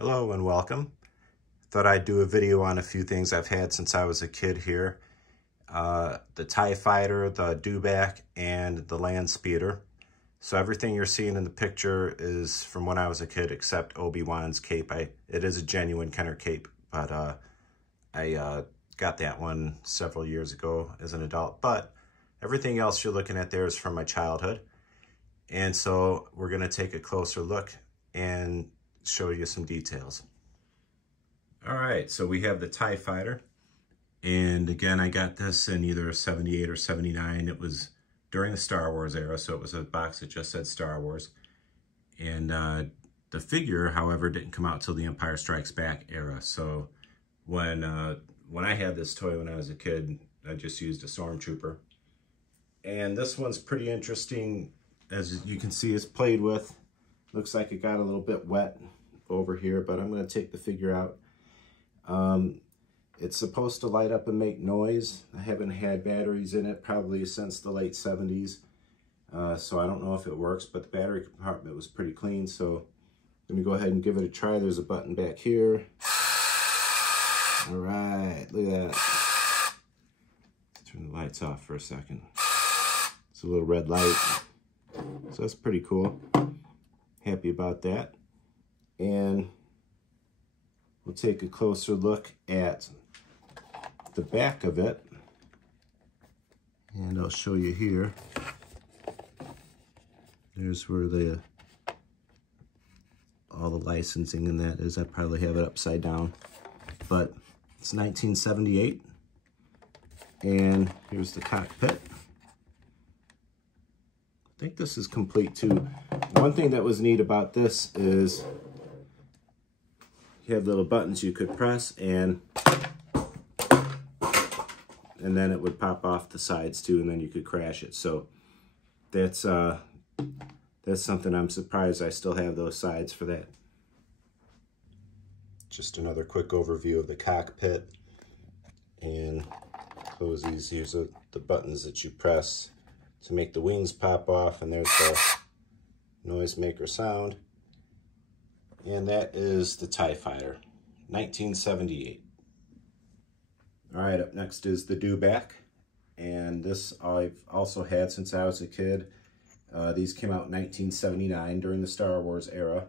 Hello and welcome. Thought I'd do a video on a few things I've had since I was a kid here. The TIE Fighter, the Dewback, and the Land Speeder. So everything you're seeing in the picture is from when I was a kid except Obi-Wan's cape. It is a genuine Kenner cape, but I got that one several years ago as an adult. But everything else you're looking at there is from my childhood. And so we're going to take a closer look and show you some details. All right, so we have the TIE Fighter. And again, I got this in either 78 or 79. It was during the Star Wars era, so it was a box that just said Star Wars. And the figure, however, didn't come out till the Empire Strikes Back era. So when I had this toy when I was a kid, I just used a Stormtrooper. And this one's pretty interesting. As you can see, it's played with. Looks like it got a little bit wet over here, but I'm going to take the figure out. It's supposed to light up and make noise. I haven't had batteries in it probably since the late 70s, so I don't know if it works, but the battery compartment was pretty clean, so let me go ahead and give it a try. There's a button back here. All right, look at that. Let's turn the lights off for a second. It's a little red light, so that's pretty cool. Happy about that. And we'll take a closer look at the back of it. And I'll show you here. There's where all the licensing and that is. I probably have it upside down. But it's 1978. And here's the cockpit. I think this is complete too. One thing that was neat about this is you have little buttons you could press and then it would pop off the sides too, and then you could crash it. So that's something I'm surprised I still have those sides for that. Just another quick overview of the cockpit. And close these. Here's the buttons that you press to make the wings pop off, and there's the noisemaker sound. And that is the TIE Fighter, 1978. All right, up next is the Dewback, and this I've also had since I was a kid. These came out in 1979 during the Star Wars era,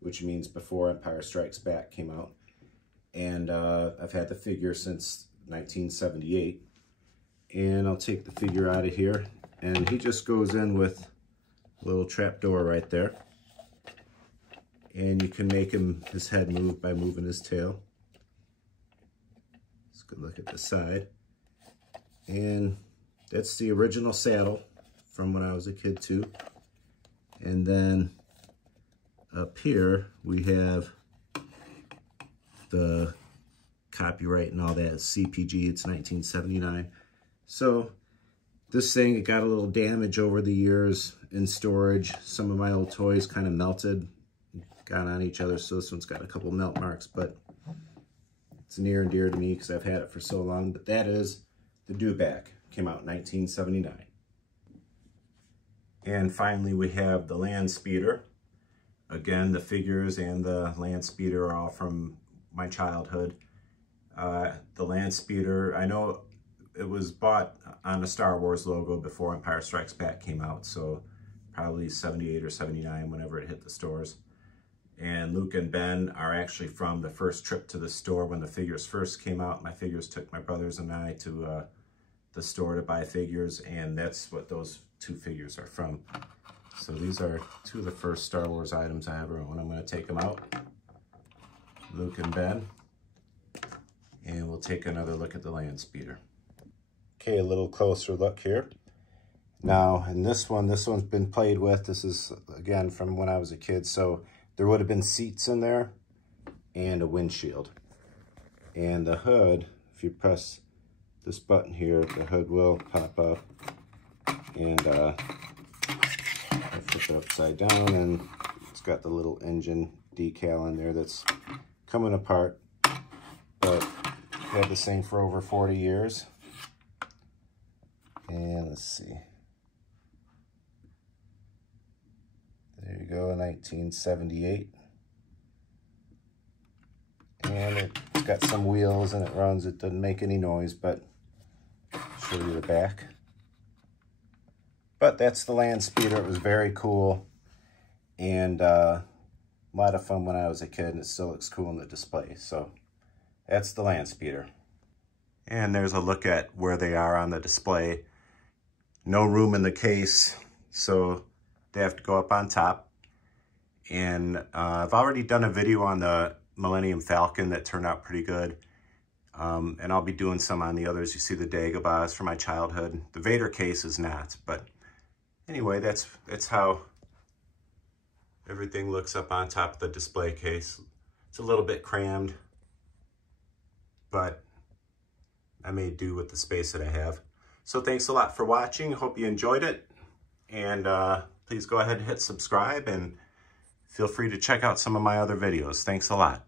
which means before Empire Strikes Back came out. And I've had the figure since 1978. And I'll take the figure out of here, and he just goes in with a little trap door right there. And you can make his head move by moving his tail. Let's go look at the side. And that's the original saddle from when I was a kid too. And then up here we have the copyright and all that. It's CPG, it's 1979. So this thing, it got a little damage over the years in storage. Some of my old toys kind of melted, got on each other, so this one's got a couple melt marks, but it's near and dear to me because I've had it for so long. But that is the Dewback, came out in 1979. And finally we have the Land Speeder. Again, the figures and the Land Speeder are all from my childhood. The Land Speeder, I know it was bought on a Star Wars logo before Empire Strikes Back came out, so probably 78 or 79 whenever it hit the stores. And Luke and Ben are actually from the first trip to the store when the figures first came out. My figures took my brothers and I to the store to buy figures, and that's what those two figures are from. So these are two of the first Star Wars items I ever owned. I'm going to take them out, Luke and Ben, and we'll take another look at the Land Speeder. Okay, a little closer look here. Now, in this one's been played with. This is, again, from when I was a kid. So there would have been seats in there and a windshield. And the hood, if you press this button here, the hood will pop up. And I flip it upside down, and it's got the little engine decal in there that's coming apart. But I've had this thing for over 40 years. And let's see. There you go, 1978. And it's got some wheels and it runs. It doesn't make any noise, but I'll show you the back. But that's the land speeder. It was very cool and a lot of fun when I was a kid, and it still looks cool in the display. So that's the land speeder. And there's a look at where they are on the display. No room in the case, so they have to go up on top. And I've already done a video on the Millennium Falcon that turned out pretty good. And I'll be doing some on the others. You see the Dagobahs from my childhood. The Vader case is not, but anyway, that's how everything looks up on top of the display case. It's a little bit crammed, but I made do with the space that I have. So thanks a lot for watching. Hope you enjoyed it. And please go ahead and hit subscribe, and feel free to check out some of my other videos. Thanks a lot.